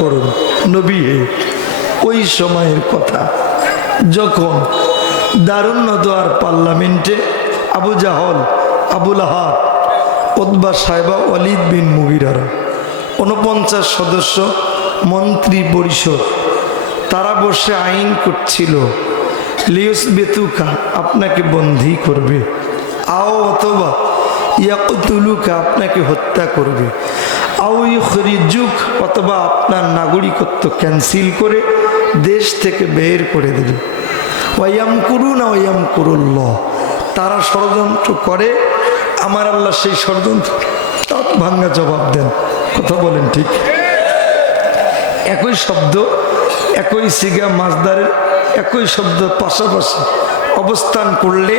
করুন। নবী ওই সময়ের কথা যখন দারুন নদওয়ার পার্লামেন্টে আবু জাহল, আবুল আহাব, উতবা সাহেবা, ওয়ালিদ বিন মুগিরারা 49 সদস্য মন্ত্রী পরিষদ তারা বসে আইন করছিল, লিউস বেতুকা আপনাকে বন্দী করবে, আও অথবা ইয়াকতুলুকা আপনাকে হত্যা করবে, আও ইখরিজুক অথবা আপনার নাগরিকত্ব ক্যান্সেল করে দেশ থেকে বের করে দেবে। ওয়ায়ামকুরুনা ওয়ায়ামকুরুল্লাহ, তারা ষড়যন্ত্র করে, আমার আল্লাহ সেই ষড়যন্ত্র দাঁত ভাঙ্গা জবাব দেন। কথা বলেন ঠিক? একই শব্দ, একই সিগা মাজদারের একই শব্দ পাশাপাশি অবস্থান করলে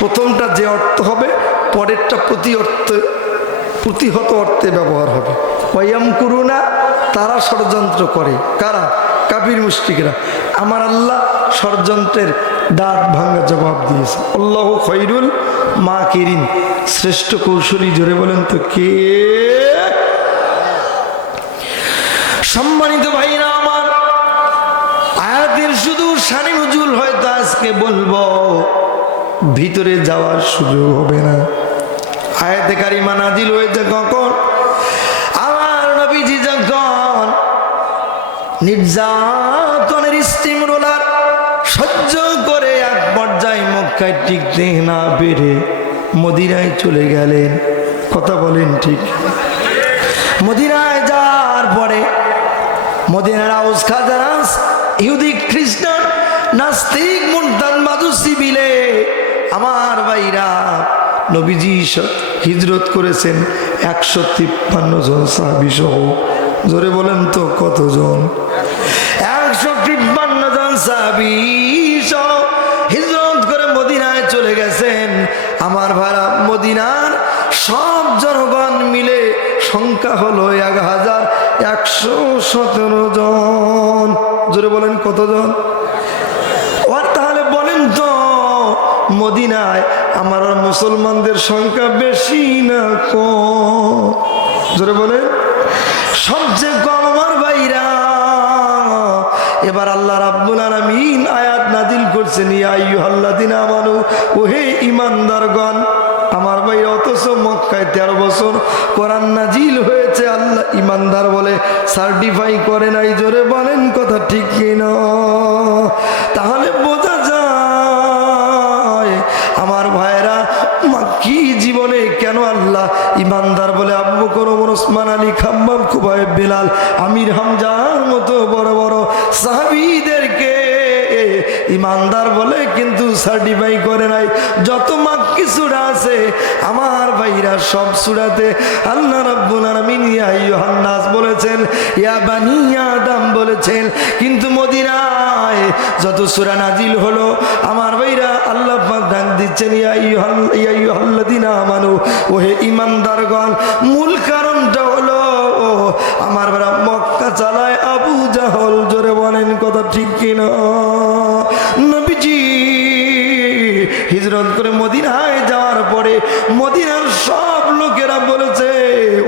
প্রথমটা যে অর্থ হবে পরেরটা প্রতিহত অর্থে ব্যবহার হবে। ওয়ায়ামকুরুনা, তারা ষড়যন্ত্র করে, কারা? কাফির মুশরিকরা। আমার আল্লাহ ষড়যন্ত্রের দাঁত ভাঙ্গা জবাব দিয়েছে। আল্লাহু খৈরুল মাকিরিন, শ্রেষ্ঠ কৌশলী। জোরে বলেন তো কে? সম্মানিত ভাইরা আমার, আয়াতের শুধু শানে নুজুল হয়তো আজকে বলবো, ভিতরে যাওয়ার সুযোগ হবে না। আয়াতে কারিমা নাজিল হয়েছে কখন? আমার নবীজি যখন নির্যাতনের স্টিম রোলার সহ্য করে এক পর্যায়ে মক্কায় টিকতে না পেরে মদিনায় চলে গেলেন। কথা বলেন ঠিক? মদিনায় যাওয়ার পরে মদিনার আউস খাজারাস, ইহুদি খ্রিস্টান, নাস্তিক, মুরতাদ, মাজুসি মিলে আমার ভাইরা নবীজি হিজরত করেছেন 153 জন সাহাবী সহ। জোরে বলেন তো কতজন? 153 জন সাহাবী সহ হিজরত করে মদিনায় চলে গেছেন। আমার ভাইরা মদিনার সব জনগণ মিলে সংখ্যা হলো 1117 জন। জোরে বলেন কতজন? তাহলে বলেন তো মদিনায় আমার মুসলমানদের সংখ্যা বেশি না কম? জোরে বলেন। সবচেয়ে কম আমার ভাইরা। এবার আল্লাহ রাব্বুল আলামিন আয়াত নাজিল করছেন, ইয়া আইয়ুহাল্লাযিনা আমানু, ওহে ঈমানদারগণ। আমার ভাই, অথচ মক্কায় 13 বছর কোরআন নাজিল হয়েছে, আল্লাহ ঈমানদার বলে সার্টিফাই করে নাই। জোরে বলেন কথা ঠিক কিনা? তাহলে বোঝা যায় আমার ভাইরা মাক্কি জীবনে কেন আল্লাহ ঈমানদার বলে আবু বকর, ওমর, ওসমান, আলী, খাব্বাব, খুবাইব, বিলাল, আমির হামজার মতো বড় বড় সাহাবীদেরকে ঈমানদার বলে কিন্তু সার্টিফাই করে নাই। যত মাক্কি সূরা আছে আমার ভাইরা সব সূরাতে আল্লাহ রাব্বুল আলামিন ইয়া আইয়ুহান নাস বলেছেন, ইয়া বানি আদম বলেছেন, কিন্তু মদিনায় যত সূরা নাজিল হলো আমার ভাইরা আল্লাহ পাক ডাক দিচ্ছেন ইয়া আইয়ুহাল্লাযিনা আমানু, ওহে ঈমানদারগণ। মূল কারণটা হলো আমার ভাইরা মক্কা চালায় আবু জাহল। জোরে বলেন কথা ঠিক কিনা? নবীজি হিজরত করে মদিনায় যাওয়ার পরে মদিনার সব লোকেরা বলেছে,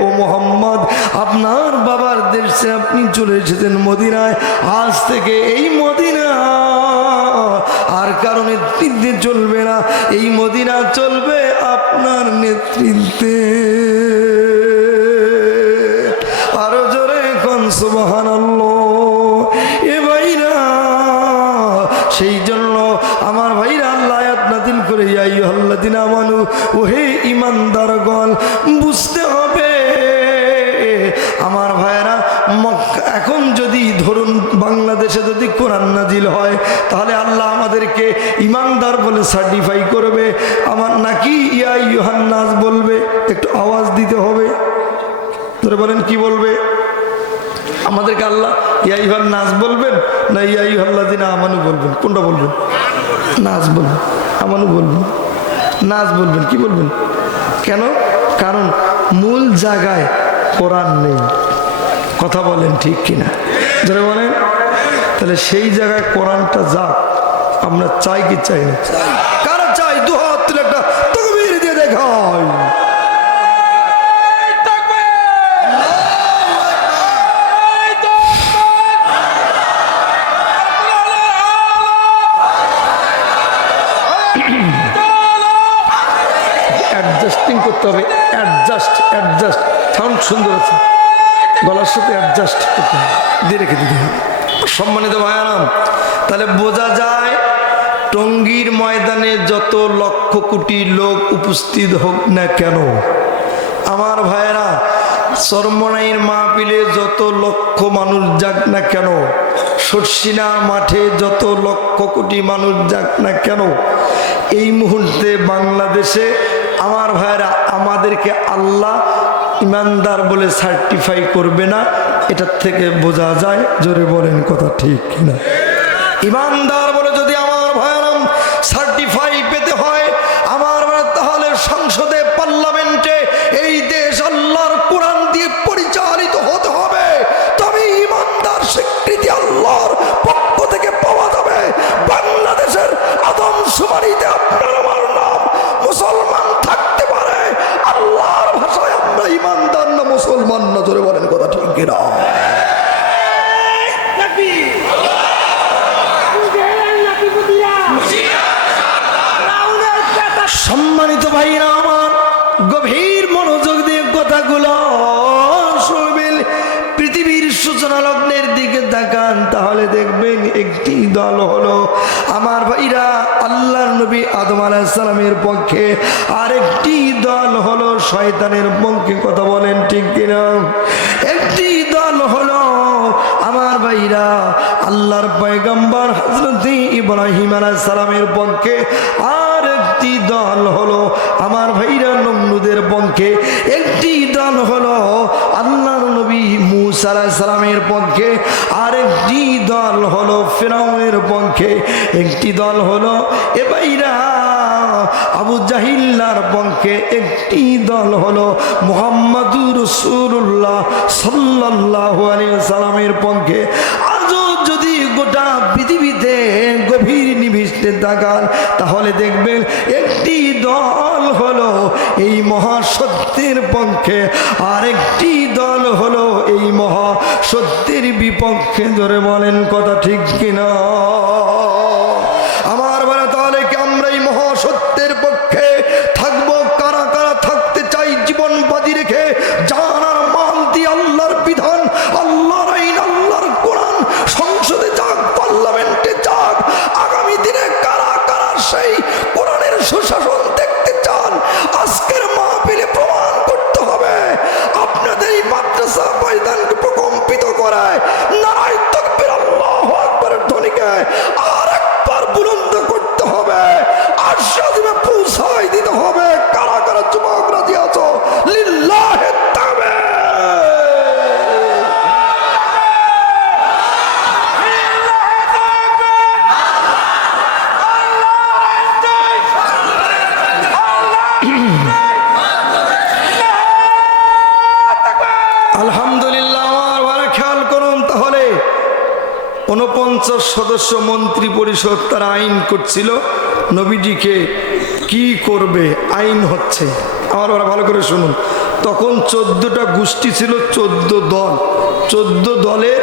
ও মুহাম্মদ, আপনার বাবার দেশে আপনি চলে এসেছেন মদিনায়, আজ থেকে এই মদিনা আর কারো নেতৃত্বে চলবে না, এই মদিনা চলবে আপনার নেতৃত্বে। আরো জোরে কোন সুবহানাল্লাহ। এ ভাইরা, সেই জন্য আমার ভাইরা আল্লাহ আয়াত নাযিল করে ইয়া আইয়ুহাল্লাযিনা আমানু, ওহে ঈমানদারগণ। বুঝতে হবে আমার ভাইরা, এখন যদি ধরুন বাংলাদেশে যদি কোরআন নাজিল হয় তাহলে আল্লাহ আমাদেরকে ঈমানদার বলে সার্টিফাই করবে আমার, নাকি ইয়া আইয়ুহান নাস বলবে? একটু আওয়াজ দিতে হবে। তোরা বলেন কি বলবে? আমাদেরকে আল্লাহ ইয়া আইয়ুহান নাস বলবেন না ইয়া আইয়ুহাল্লাযিনা আমানু বলবেন? কোনটা বলবেন? নাস বলবেন, আমানু বলবেন, নাস বলবেন। কি বলবেন? কেন? কারণ মূল জায়গায় কোরআন নেই। কথা বলেন ঠিক কিনা? যারা বলেন তাহলে সেই জায়গায় কোরআনটা যাক, আমরা চাই কি চাই না? কারা চাই? দু হাত তুলে একটা তাকবীর দিয়ে দেখাই। সুন্দর আছে, গলার সাথে অ্যাডজাস্ট করতে দিয়ে রেখে দিতে হবে। সম্মানিত ভাইয়ারাম, তাহলে বোঝা যায় টঙ্গীর ময়দানে যত লক্ষ কোটি লোক উপস্থিত হোক না কেন, আমার ভাইয়েরা চরমনাইয়ের মাহফিলে যত লক্ষ মানুষ যাক না কেন, শর্ষিনার মাঠে যত লক্ষ কোটি মানুষ যাক না কেন, এই মুহূর্তে বাংলাদেশে আমার ভাইয়েরা আমাদেরকে আল্লাহ ইমানদার বলে সার্টিফাই করবে না, এটার থেকে বোঝা যায়। জোরে বলেন কথা ঠিক কিনা? ইমানদার বলে যদি আমার ভাইয়েরা সার্টিফাই পেতে হয় আমার ভাইয়েরা, তাহলে সংসদে পার্লামেন্টে এই দেশ আল্লাহর কোরআন দিয়ে পরিচালিত হতে হবে, তবে ইমানদার স্বীকৃতি আল্লাহর পক্ষ থেকে পাওয়া যাবে। বাংলাদেশের আদমশুমারিতে আপনার আমার নাম মুসলমান থাকতে পারে, আল্লাহর ভাষায় আমরা ইমানদার না মুসলমান না। জোরে বলেন কথা ঠিক কিনা? সম্মানিত ভাইরা আমার, গভীর মনোযোগ দিয়ে কথাগুলো শুনবেন। পৃথিবীর সূচনা লগ্নের দিকে তাকান, তাহলে দেখবেন একটি দল হলো আমার ভাইরা আল্লাহর নবী আদম আলাইহিস সালামের পক্ষে, আরেকটি দল হলো শয়তানের পক্ষে। কথা বলেন ঠিক কিনা? একটি দল হলো আমার ভাইরা আল্লাহর পয়গম্বর হযরত ইব্রাহিম আলাইহিস সালামের পক্ষে, আর একটি দল হলো আমার ভাইরা নমরুদের পক্ষে, একটি দল হলো আল্লাহর নবী মূসা আলাইহিস সালামের পক্ষে, আর একটি দল হলো ফিরআউনের পক্ষে, একটি দল হলো এ ভাইরা আবু জাহিল্লার পক্ষে, একটি দল হলো মুহাম্মাদুর রাসূলুল্লাহ সাল্লাল্লাহু আলাইহি ওয়াসাল্লামের পক্ষে। আজও যদি গোটা পৃথিবীতে গভীর নিবিষ্টে তাকান, তাহলে দেখবেন একটি দল হলো এই মহাসত্যের পক্ষে, আর একটি দল হলো এই মহাসত্যের বিপক্ষে। ধরে বলেন কথা ঠিক কিনা? আমার বলা, তাহলে কি আমরা এই মহাসত্যের পক্ষে থাকবো? কারা কারা থাকতে চাই জীবন বাজি রেখে, জান আর মাল দিয়ে আল্লাহর বিধান, আল্লাহর আইন, আল্লাহর কোরআন সংসদে যাক, পার্লামেন্টে যাক, আগামী দিনে কারা কারা সেই কোরআনের সুশাসন দেখতে চান? আজকের মাহফিলে প্রমাণ করতে হবে। আপনাদের এই মাদ্রাসা ময়দানকে প্রকম্পিত করায় নারায়ে তাকবীর আল্লাহু আকবারের ধ্বনিকে আর একবার বুলন্দ করতে হবে, আশাদিনে পৌঁছাই দিতে হবে। কারা কারা যুবক রাজি আছো? লিল্লাহি তাকবীর। আলহামদুলিল্লাহ। আমার ভালো খেয়াল করুন, তাহলে 49 সদস্য মন্ত্রী পরিষদ তারা আইন করছিল নবীজিকে কি করবে, আইন হচ্ছে। আমার ওরা ভালো করে শুনুন, তখন 14টা গোষ্ঠী ছিল, 14 দল, 14 দলে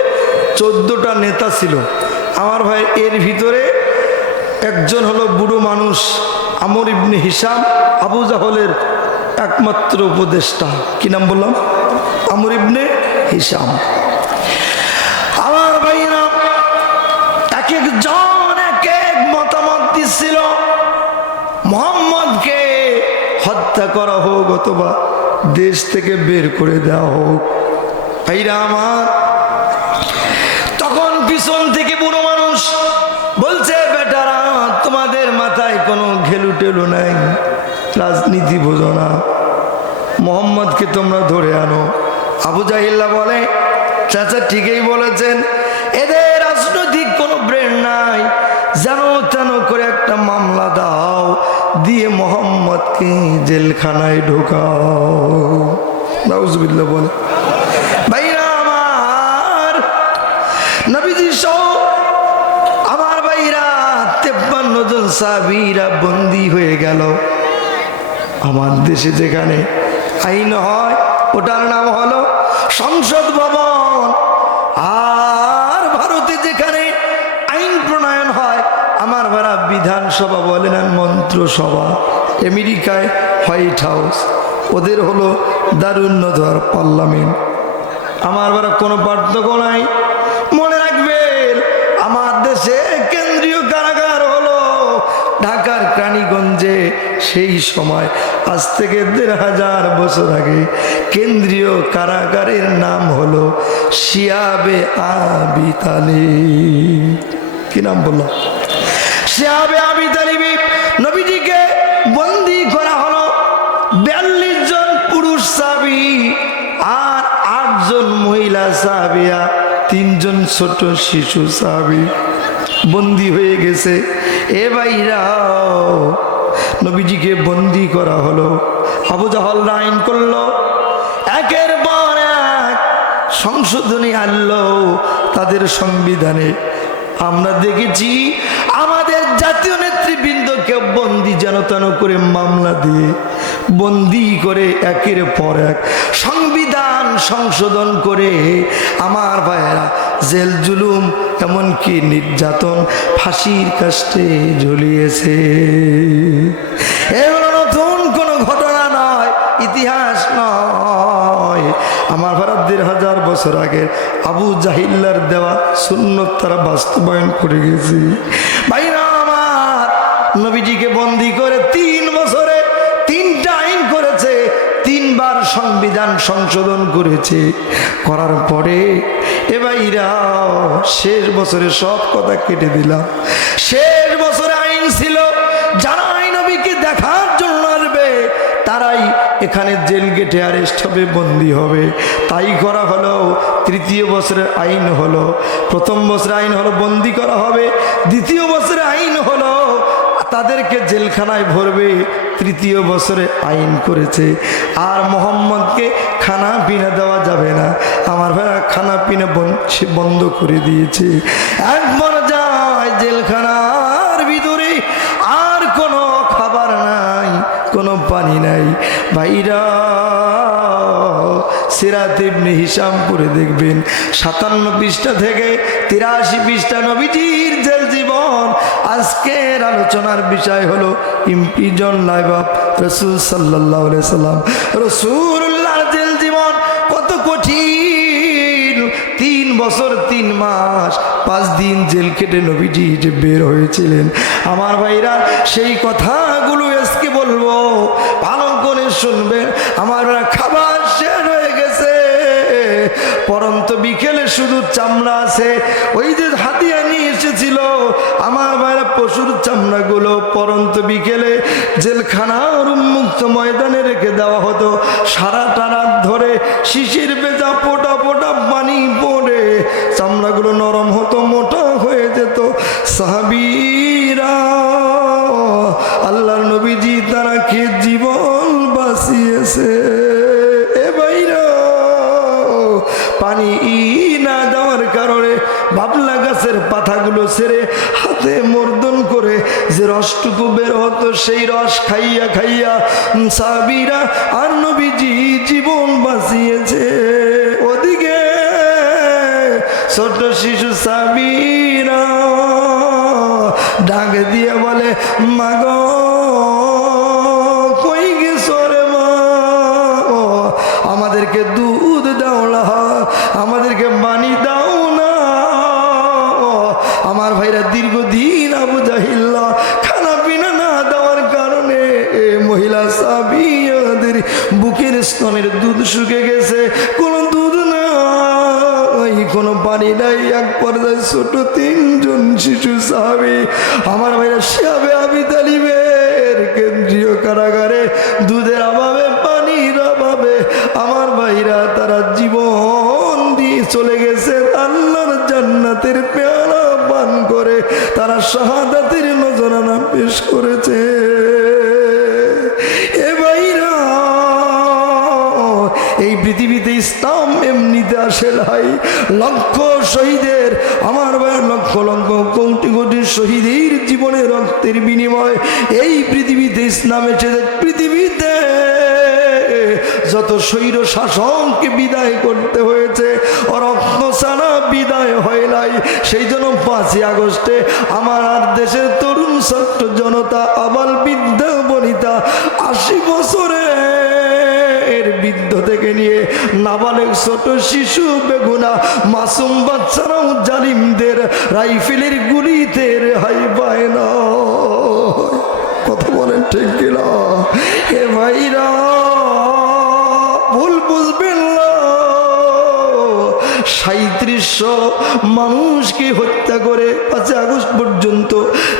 14টা নেতা ছিল। আমার ভাই এর ভিতরে একজন হলো বুড়ো মানুষ আমর ইবনে হিশাম, আবু জাহলের একমাত্র উপদেষ্টা। কি নাম বললাম? আমর ইবনে হিশাম। আমার ভাইরা এক একজন এক এক মতামত দিচ্ছিল, মুহাম্মদকে হত্যা করা হোক অথবা দেশ থেকে বের করে দেওয়া হোক। ভাইরা আমার, তখন পিছন থেকে বুড়ো মানুষ বলছে, বেটারা তোমাদের মাথায় কোনো ঘেলু টেলু নাই, রাজনীতি বোঝো না, মুহাম্মদকে তোমরা ধরে আনো। আবু জাহিল্লা বলে, চাচা ঠিকই বলেছেন, এদের রাজনৈতিক কোনো ব্রেন নাই, যেন তেন করে একটা মামলা দাও, দিয়ে মুহাম্মদকে জেলখানায় ঢোকাও। নাউজুবিল্লাহ বলে। ভাইরা আমার, নবীজি সহ আমার ভাইরা 53 জন সাহাবীরা বন্দী হয়ে গেল। আমার দেশে যেখানে আইন হয় ওটার নাম হলো সংসদ ভবন, আর ভারতে যেখানে আইন প্রণয়ন হয় আমার ভাড়া বিধানসভা বলেন আর মন্ত্রসভা, আমেরিকায় হোয়াইট হাউস, ওদের হলো দারুন নজর পার্লামেন্ট। আমার বারা কোনো পার্থক্য নাই। মনে রাখবেন, আমার দেশে কেন্দ্রীয় কারাগার হলো ঢাকার রানীগঞ্জে। সেই সময় আজ থেকে ১৫০০ বছর আগে কেন্দ্রীয় কারাগারের নাম হলো শিয়াবে আবি তালিব। কি নাম বললাম? শিয়াবে আবি তালিব। নবীজিকে বন্দী করা হলো ৪২ জন পুরুষ সাহাবী আর ৮ জন মহিলা সাহাবিয়া, ৩ জন ছোট শিশু সাহাবী বন্দী হয়ে গেছে। এ ভাইরা, নবীজিকে বন্দী করা হলো। আবু জাহল আইন করলো, একের পর এক সংশোধনী আনলো তাদের সংবিধানে। আমরা দেখেছি আমাদের জাতীয় নেতৃবৃন্দকে বন্দি যেন তেন করে মামলা দিয়ে বন্দি করে একের পর এক সংবিধান সংশোধন করে আমার ভাইয়েরা জেল জুলুম এমনকি নির্যাতন ফাঁসির কাস্টে ঝুলিয়েছে। এগুলো নতুন কোনো ঘটনা নয়, ইতিহাস নয়। আমার ভারত ১৫০০ বছর আগে আবু জাহিল্লার দেওয়া সুন্নত তারা বাস্তবায়ন করে গেছে। ভাইরা আমার, নবীজিকে বন্দী করে ৩ বছরে ৩টা আইন করেছে, ৩ বার সংবিধান সংশোধন করেছে। করার পরে এ ভাইরা শেষ বছরে সব কথা কেটে দিলাম। শেষ বছরে আইন ছিল যারা নবীকে দেখার জন্য আসবে তারাই এখানে জেল গেটে অ্যারেস্ট হবে, বন্দী হবে। তাই করা হলো। ৩য় বছরের আইন হলো, প্রথম বছরে আইন হলো বন্দী করা হবে। ২য় বছরে আইন হলো তাদেরকে জেলখানায় ভরবে। ৩য় বছরে আইন করেছে আর মোহাম্মদকে খানা পিনা দেওয়া যাবে না। আমার ভাইরা খানা পিনা বন্ধ করে দিয়েছে। একবার যায় জেলখানার ভিতরে আর কোনো খাবার নাই, কোনো পানি নাই। ভাইরা সিরাত ইবনে হিশাম পড়ে দেখবেন ৫৭ পৃষ্ঠা থেকে ৮৩ পৃষ্ঠা নবীজির জেল জীবন। আজকের আলোচনার বিষয় হলো ইমপ্রিজন লাইফ অফ রাসূল সাল্লাল্লাহু আলাইহি সাল্লাম। রাসূলুল্লাহর জেল জীবন কত কঠিন। ৩ বছর ৩ মাস ৫ দিন জেল কেটে নবীজি যে বের হয়েছিলেন। আমার ভাইরা সেই কথাগুলো আজকে বলবো, ভালো করে শুনবেন। আমার খাবার শেষ হয়ে গেছে, পরন্ত বিকেলে শুধু চামড়া আছে। ওই যে হাতিয়া নিয়ে এসেছিল আমার ভাইরা পশুর চামড়াগুলো পরন্ত বিকেলে জেলখানার উন্মুক্ত ময়দানে রেখে দেওয়া হতো। সারাটা রাত ধরে শিশির ভেজা ফোঁটা ফোঁটা পানি পড়ে চামড়াগুলো নরম হতো, মোটা হয়ে যেত। সাহাবীরা আল্লাহর নবীজি তারা খেয়ে জীবন বাঁচিয়েছে। এ ভাইরা, পানি না দেওয়ার কারণে বাবলা গাছের পাতাগুলো ছেড়ে হাতে মর্দন করে যে রসটুকু বের হতো সেই রস খাইয়া খাইয়া সাহাবীরা আর নবীজি জীবন বাঁচিয়েছে। ওদিকে ছোট শিশু সাহাবীরা ডাক দিয়ে বলে, মাগো কই গেছো রে মা, আমাদেরকে দুধ দাও না, আমাদেরকে পানি দাও না। আমার ভাইরা দীর্ঘদিন আবু জাহিল্লা খানা পিনা না দেওয়ার কারণে মহিলা সাহাবীদের বুকের স্তনের দুধ শুকে গেছে, কোনো দুধ নাই, কোনো পানি নাই। এক পর্যায়ে ছোট ৩ জন শিশু সাহাবী আমার ভাইরা শিয়াবে আবি তালিবের কেন্দ্রীয় কারাগারে দুধের অভাবে, পানির অভাবে আমার ভাইরা তারা জীবন দিয়ে চলে গেছে। আল্লাহর জান্নাতের পেয়ালা পান করে তারা শাহাদাতের নজরানা পেশ করেছে। এ ভাইরা, এই পৃথিবীতে ইসলাম এমনিতে আসে নাই। লক্ষ শহীদের আমার ভাই, লক্ষ লক্ষ কোটি কোটি শহীদের জীবনের রক্তের বিনিময় এই পৃথিবীতে ইসলাম এসেছে। পৃথিবীতে যত স্বৈর শাসককে বিদায় করতে হয়েছে, রত্ন ছাড়া বিদায় হয় নাই। সেই জন্য ৫ই আগস্টে আমার আর দেশের তরুণ ছাত্র জনতা, আবাল বৃদ্ধ বনিতা ৮০ বছরে বৃদ্ধ থেকে নিয়ে নাবালেগ ছোট শিশু বেগুনা মাসুম বাচ্চারাও জালিমদের রাইফেলের গুলিতে রেহাই পায় না। কথা বলেন ঠিক কিনা? এ ভাইরা ভুল বুঝবেন না, 3700 মানুষকে হত্যা করে 5 আগস্ট পর্যন্ত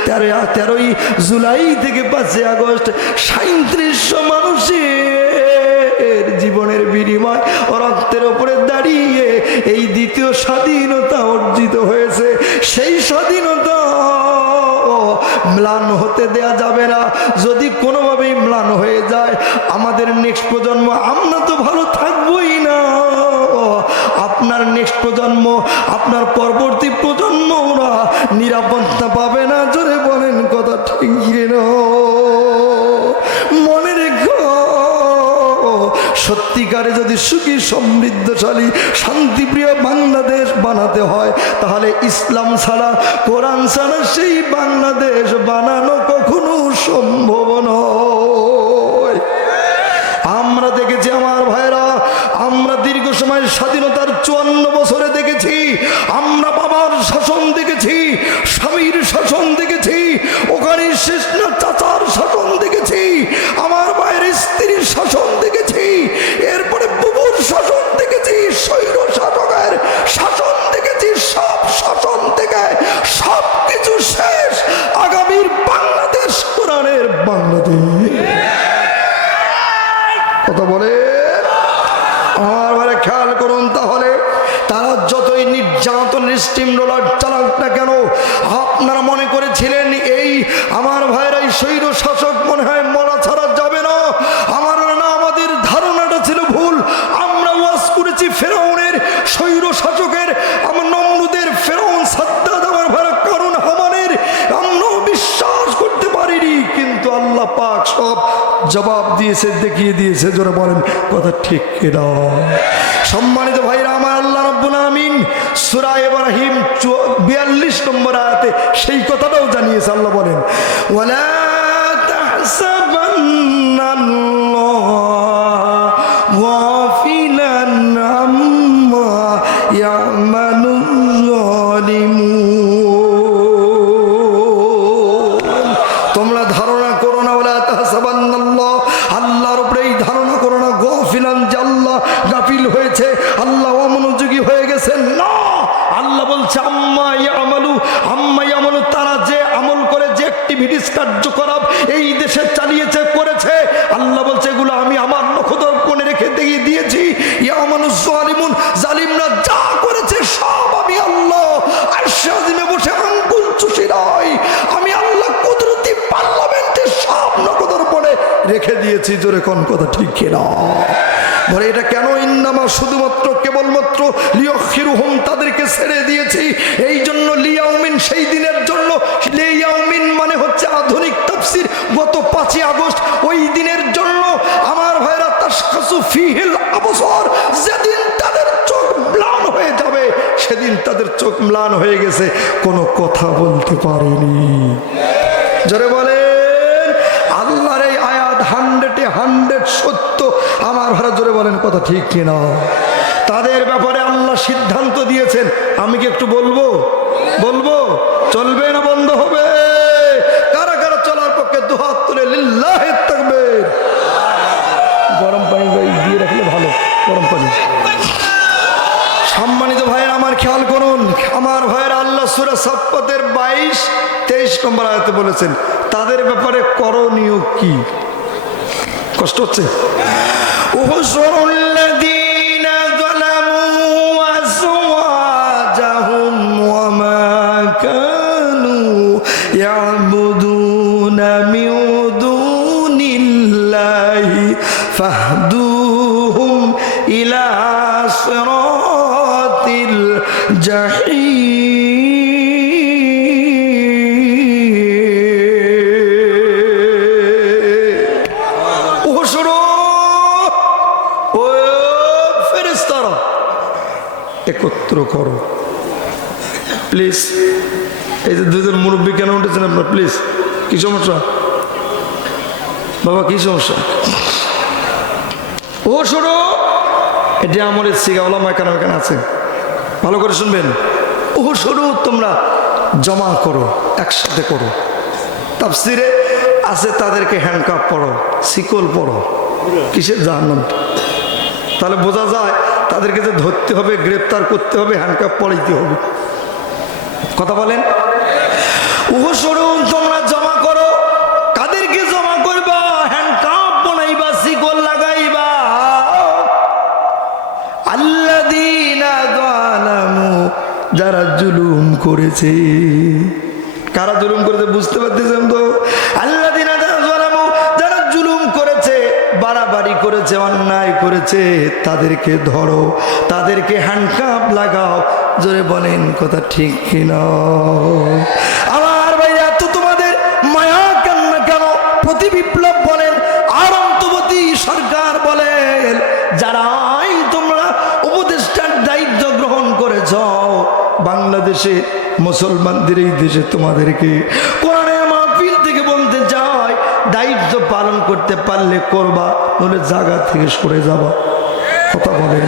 13ই জুলাই থেকে 5 আগস্ট 3700 মানুষের জীবনের বিনিময় রক্তের উপরে দাঁড়িয়ে এই দ্বিতীয় স্বাধীনতা অর্জিত হয়েছে। সেই স্বাধীনতা ম্লান হতে দেয়া যাবে না। যদি কোনোভাবেই ম্লান হয়ে যায় আমাদের নেক্সট প্রজন্ম, আমরা তো ভালো থাকবোই না, আপনার নেক্সট প্রজন্ম, আপনার পরবর্তী প্রজন্মরা নিরাপত্তা পাবে না। জোরে বলেন কথা ঠিক না? মনে রেখো, সত্যিকারে যদি সুখী সমৃদ্ধশালী শান্তিপ্রিয় বাংলাদেশ বানাতে হয় তাহলে ইসলাম ছাড়া কোরআন ছাড়া সেই বাংলাদেশ বানানো কখনো সম্ভব নয়। আমরা দেখেছি আমার ভাইরা, আমরা দীর্ঘ সময় স্বাধীনতার 54 বছরে দেখেছি, আমরা বাবার শাসন দেখেছি, স্বামীর শাসন দেখেছি, ওখানে শেষ না চাচার শাসন দেখেছি, আমার ভাইয়ের স্ত্রীর শাসন দেখেছি, এরপরে বুবুর শাসন দেখেছি, স্বৈর শাসকের শাসন দেখেছি। সব শাসন থেকে সব কিছু শেষ, আগামীর বাংলাদেশ কোরআনের বাংলাদেশ। কথা বলে আমার ঘরে খেয়াল করুন। তাহলে তারা যতই নির্যাতন স্টিম রোলার চালাক না কেন, আপনারা মনে করেছিলেন এই আমার ভাইরাই স্বৈর শাসক মনে হয় মরা ছাড়া যাবে না। আমার না, আমাদের ধারণাটা ছিল ভুল। আমরা ওয়াজ করেছি ফেরাউনের স্বৈর শাসকের, আমার নমরুদের, ফেরাউন, সাদ্দাত, আমার ভাইরা কারণ হামানের, আমরা বিশ্বাস করতে পারিনি, কিন্তু আল্লাহ পাক সব জবাব দিয়েছে, দেখিয়ে দিয়েছে। জোরে বলেন কথা ঠিক কিনা? সম্মানিত ভাইরা আমার, আল্লাহ রাব্বুল আলামিন সূরা ইব্রাহিম 42 নম্বর আয়াতে সেই কথাটাও জানিয়েছে। আল্লাহ বলেন ওয়ালা তাহসাবান্নাল্লাহ গাফিলান আম্মা ইয়ামালুল যালিমুন। তোমরা ধারণা করো না, ওয়ালা তাহসাবান্নাল্লাহ, আল্লাহর উপরেই ধারণা করো না, গাফিলান, যে আল্লাহ গাফিল হয়েছে, আল্লাহ অমনোযোগী হয়ে গেছেন। না, আল্লাহ বলছে আম্মা ইয়ামালু, আম্মা ইয়ামালু, তারা যে আমল করে, যে অ্যাক্টিভিটিস কার্যকলাপ এই দেশে চালিয়েছে, করেছে, আল্লাহ বলছে এগুলো আমি আমার নখদর্পণে রেখে দিয়ে দিয়েছি। ইয়ামালু যালিমুন, জালিমরা যা করেছে সব আমি আল্লাহ আরশে আজিমে বসে আঙ্গুল চুষি নাই, আমি আল্লাহ কুদরতি পার্লামেন্টে সব নখদর্পণে রেখে দিয়েছি। জোরে কোন কথা ঠিক কিনা? বলে এটা কেন? ইন্নামা, শুধুমাত্র কেবলমাত্র লিয়াখিরুহুম, তাদেরকে ছেড়ে দিয়েছি এই জন্য, লিয়াউমিন, সেই দিনের জন্য। লিয়াউমিন মানে হচ্ছে আধুনিক তাফসীর গত 5 আগস্ট, ওই দিনের জন্য আমার ভাইরা তাশখাসু ফিহিল আবসার, যেদিন তাদের চোখ ম্লান হয়ে যাবে, সেদিন তাদের চোখ ম্লান হয়ে গেছে, কোনো কথা বলতে পারেনি। জোরে বলেন আল্লাহর এই আয়াত 100 সত্য। আমার ভাড়া জোরে বলেন কথা ঠিক কিনা? তাদের ব্যাপারে আল্লাহ সিদ্ধান্ত দিয়েছেন। আমি কি একটু বলবো? চলবে না বন্ধ হবে? কারা কারা চলার পক্ষে দুহাত তুলে লিল্লাহি তাকবীর। গরম পানি দিয়ে রাখলে ভালো, গরম পানি। সম্মানিত ভাইয়ের আমার খেয়াল করুন, আমার ভাইয়ের আল্লাহ সূরা সাফফাতের 22-23 নম্বর আয়াতে বলেছেন তাদের ব্যাপারে করণীয় কি। কষ্ট হচ্ছে? উহসুরুল্লাযীনা যালামু আযওয়াজাহুম ওয়া মা কানু ইয়াবুদুনা মিন দুনিল্লাহি ফাহদুহুম ইলা সিরাতিল জাহিম। একত্র করো প্লিজ। এই যে দুজন মুরব্বী কেন উঠেছেন আপনার? প্লিজ, কি সমস্যা বাবা? কি সমস্যা? ও শোনো, এটা আমলের সিগা, ওলামা কেন এখানে আছে, ভালো করে শুনবেন। ও শোনো, তোমরা জমা করো, একসাথে করো। তাফসিরে আছে তাদেরকে হ্যান্ডকাপ পড়ো, শিকল পড়ো। কিসের জাহান্নাম? তাহলে বোঝা যায় তাদেরকে যে ধরতে হবে, গ্রেপ্তার করতে হবে, হ্যান্ডকাপ পড়াইতে হবে। কথা বলেন। ও শোনো, তোমরা জমা করো। কাদেরকে জমা করবা? হ্যান্ডকাপ বানাইবা, শিকল লাগাইবা। আল্লাযীনা যালামু, যারা জুলুম করেছে। কারা জুলুম করেছে বুঝতে পারতেছেন তো? আল্লাযীনা যালামু, যারা জুলুম করেছে, বাড়াবাড়ি করেছে, অন্যায় করেছে, তাদেরকে ধরো, তাদেরকে হ্যান্ডকাপ লাগাও। জোরে বলেন কথা ঠিক কিনা? আমার ভাইরা, তো তোমাদের মায়া কান্না কেন? প্রতি বিপ্লব বলেন আর অন্তর্বর্তী সরকার বলেন, যারাই তোমরা উপদেষ্টার দায়িত্ব গ্রহণ করেছ বাংলাদেশে, মুসলমানদের এই দেশে, তোমাদেরকে কোরআনের মাহফিল থেকে বলতে চাই, দায়িত্ব পালন করতে পারলে করবা, নইলে জায়গা থেকে সরে যাবা। কথা বলেন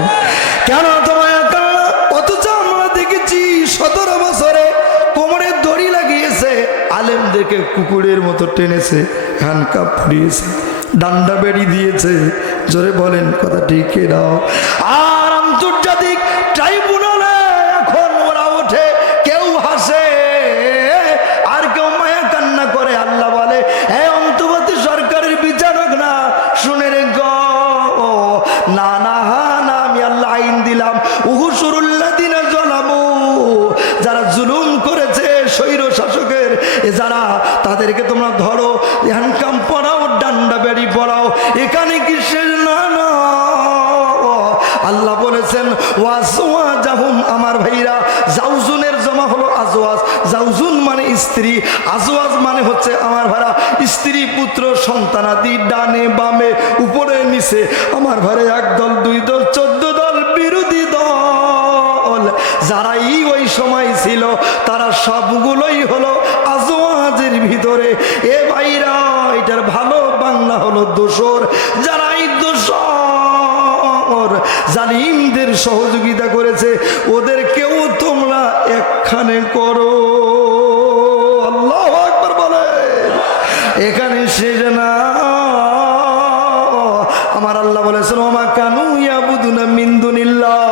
কেন? তোমায় কান্না। অথচ আমরা দেখেছি 17 বছরে কোমরে দড়ি লাগিয়েছে, আলেমদেরকে কুকুরের মতো টেনেছে, হ্যান্ডকাপ পরিয়েছে, ডান্ডা বেড়ি দিয়েছে। জোরে বলেন কথা ঠিক নাও। আর আন্তর্জাতিক ট্রাইব্যুনালে এখন ওরা ওঠে, কেউ হাসে আর কেউ মায়া কান্না করে। আল্লাহ বলে, হে অন্তর্বর্তী সরকারের বিচারক না, শুনে রে গো, না না না, আমি আল্লাহ আইন দিলাম, উহুসুরুল্লাযীনা যালামু, যারা জুলুম করেছে, স্বৈর শাসকের যারা, তাদেরকে তোমরা ধরো, হ্যান্ডকাপ পরাও, ডান্ডা বেড়ি পরাও। এখানে কি শেষ? না না, আল্লাহ বলেছেন ওয়াজওয়াজাহুম। আমার ভাইরা, জাউজুনের জমা হলো আজওয়াজ। জাউজুন মানে স্ত্রী, আজওয়াজ মানে হচ্ছে আমার ভাইরা স্ত্রী, পুত্র, সন্তানাদি, ডানে বামে, উপরে নিচে। আমার ভাইরা, 1 দল 2 দল 14 দল বিরোধী দল যারাই ওই সময় ছিল, তারা সবগুলোই হলো আজওয়াজের ভিতরে। এ ভাইরা, এটার ভালো বাংলা হলো দোসর। যারা এই দোসর জালিমদের সহযোগিতা করেছে, ওদেরকেও তোমরা একখানে করো। আল্লাহু আকবার বলে। এখানে শেষ না, আমার আল্লাহ বলেছেন, ওমা কানু ইয়াবুদুনা মিন দুনিল্লাহ,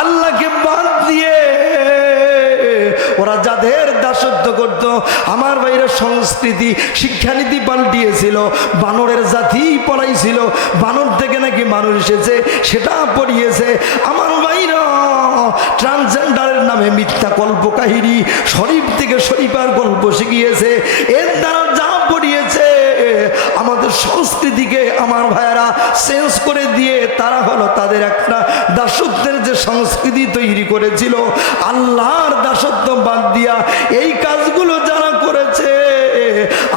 আল্লাহকে বাদ দিয়ে ওরা যাদের দাসত্ব করত। আমার ভাইরা, সংস্কৃতি শিক্ষানীতি পাল্টিয়েছিল, বানরের জাতি পড়াইছিল, বানর থেকে নাকি মানুষ এসেছে সেটা পড়িয়েছে। আমার ভাইরা, ট্রান্সজেন্ডারের নামে মিথ্যা কল্প কাহিনী, শরীফ থেকে শরীফার গল্প শিখিয়েছে। এর দ্বারা যা পড়িয়েছে, আমাদের সংস্কৃতিকে আমার ভাইয়েরা চেঞ্জ করে দিয়ে তারা হলো তাদের একটা দাসত্বের যে সংস্কৃতি তৈরি করেছিল, আল্লাহর দাসত্ব বাদ দিয়া এই কাজগুলো যারা করেছে,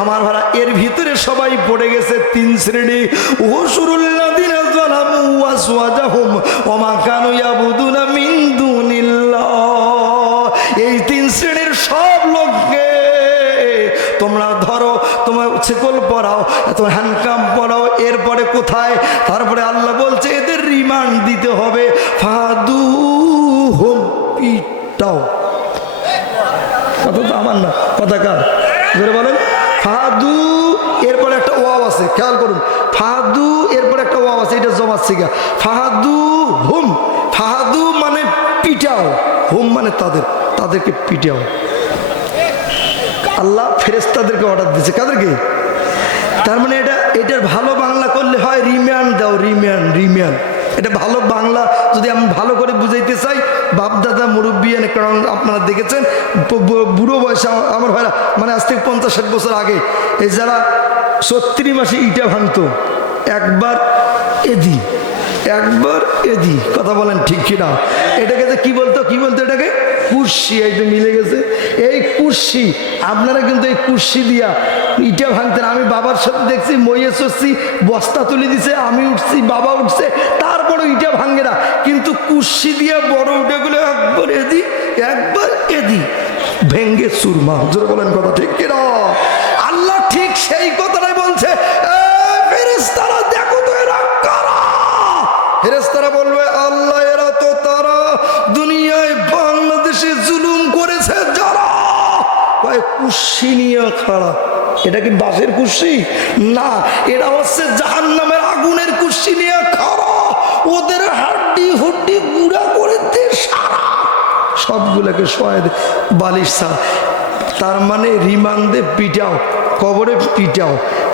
আমার ভাইরা, এর ভিতরে সবাই পড়ে গেছে 3 শ্রেণী। উহুসুরুল্লাযীনা যালামু ওয়াজওয়াজাহুম ওমা কানু ইয়াবুদুনা মিন দুনিল্লাহ। এই 3 শ্রেণীর সব লোককে তোমরা ধরো, তোমার শিকল পরাও, তোমার হ্যান্ডকাপ পরাও। এরপরে কোথায়? তারপরে আল্লাহ বলছে, এদের রিমান্ড দিতে হবে। ফাদুহুম, পিটাও। কথা তো আমার না, কথা কার? ধরে বলেন ফাদু। এরপরে একটা ওয়াও আছে, খেয়াল করুন। ফাদু, এরপরে একটা ওয়াও আছে, এটা জমাত শিখা। ফাদু হুম, ফাদু মানে পিটাও, হুম মানে তাদেরকে পিটাও। আল্লাহ ফেরেশতাদেরকে অর্ডার দিয়েছে। কাদেরকে? তার মানে এটার ভালো বাংলা করলে হয় রিমান্ড দাও, রিমান্ড। এটা ভালো বাংলা যদি আমি ভালো করে বুঝাইতে চাই, বাপদাদা মুরব্বী, কারণ আপনারা দেখেছেন বুড়ো বয়সে আমার ভাইরা, মানে আজ থেকে 50-60 বছর আগে, এই যারা 36 মাসে ইটা ভাঙতো, একবার এদি। কথা বলেন ঠিক কিনা? এটাকে যে কি বলতো এটাকে কুর্সি। এই তো মিলে গেছে, এই কুর্সি। আপনারা কিন্তু এই কুর্সি দিয়া ইটা ভাঙতেন। আমি বাবার সাথে দেখছি, মইয়ে চড়ছি, বস্তা তুলে দিছে, আমি উঠছি, বাবা উঠছে, তারপরে ইটা ভাঙে না, কিন্তু কুর্সি দিয়া বড় উঠে গেলে একবার এদি ভেঙ্গে চুরমা। জোরে বলেন কথা ঠিক কিনা? আল্লাহ ঠিক সেই কথাটাই বলছে, ফেরেশতারা দেখো তো এরা কারা। কয় কুর্সি নিয়ে খাড়া। এটা কি বাঁশের কুর্সি না, এটা হচ্ছে জাহান্নামের আগুনের কুর্সি নিয়ে খাড়া। ওদের হাড্ডি হুড্ডি গুঁড়া করে দে সারা, সবগুলোকে শোয়া দে বালিশ ছাড়। তার মানে রিমান্ডে পিটাও, কবরে পিটাও,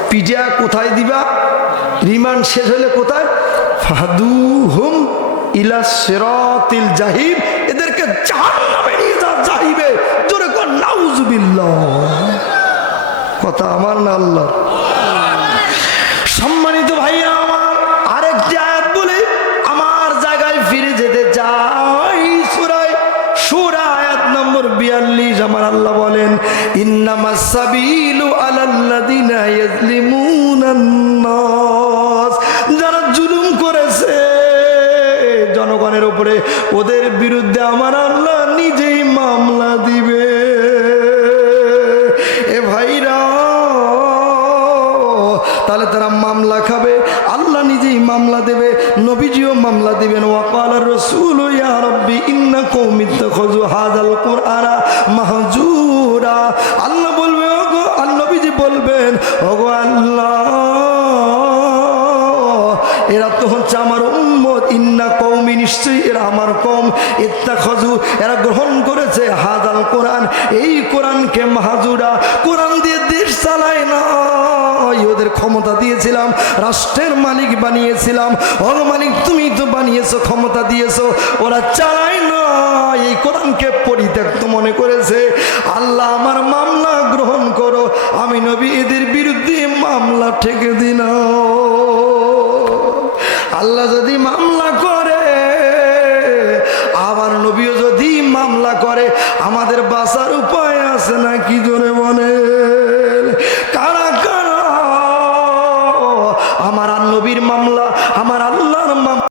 পিটা কোথায় দিবা? রিমান্ড শেষ হলে কোথায়? ফাদুহুম ইলা সিরাতিল জাহিম, এদেরকে জাহান্নামে নিয়ে যাইবে। জোরে কর নাউজুবিল্লাহ। কথা আমার না আল্লাহর? সম্মানিত ভাইয়া আমার, আরেকটি আয়াত বলে আমার জায়গায় ফিরে যেতে চাই। সূরা আয়াত নম্বর 42 আমার আল্লাহ বলেন, ইন্নামাস সাবিলু আলাল্লাযিনা ইয়াজলিমুনান নাস, যারা জুলুম করেছে জনগণের উপরে, ওদের বিরুদ্ধে আমার আল্লাহ নিজেই মামলা দিবে। এ ভাইরা, তাহলে তারা মামলা খাবে, আল্লাহ নিজেই মামলা দেবে, নবীজিও মামলা দিবেন। ওয়াকালার রাসূলু ইয়া রাব্বি ইন্না কওমি ইত্তাখাযু হাযাল কুরআনা মাহজুরা। আল্লাহ বলবে, ওগো আল্লাহ, নবীজি বলবেন, ওগো আল্লাহ, এরা তো হচ্ছে আমার উম্মত, ইন্না কওমি, নিশ্চয়ই এরা আমার কওম, ইত্তাখাযু, এরা গ্রহণ করেছে হাযাল কোরআন, এই কোরআনকে মাহজুরা, কোরআন দিয়ে দেশ চালায় না, ওদের ক্ষমতা দিয়েছিলাম, রাষ্ট্রের মালিক বানিয়েছিলাম। ও মালিক, তুমি তো বানিয়েছো, ক্ষমতা দিয়েছো, ওরা চালায় না, এই কোরআনকে পরিত্যক্ত মনে করেছে। আল্লাহ আমার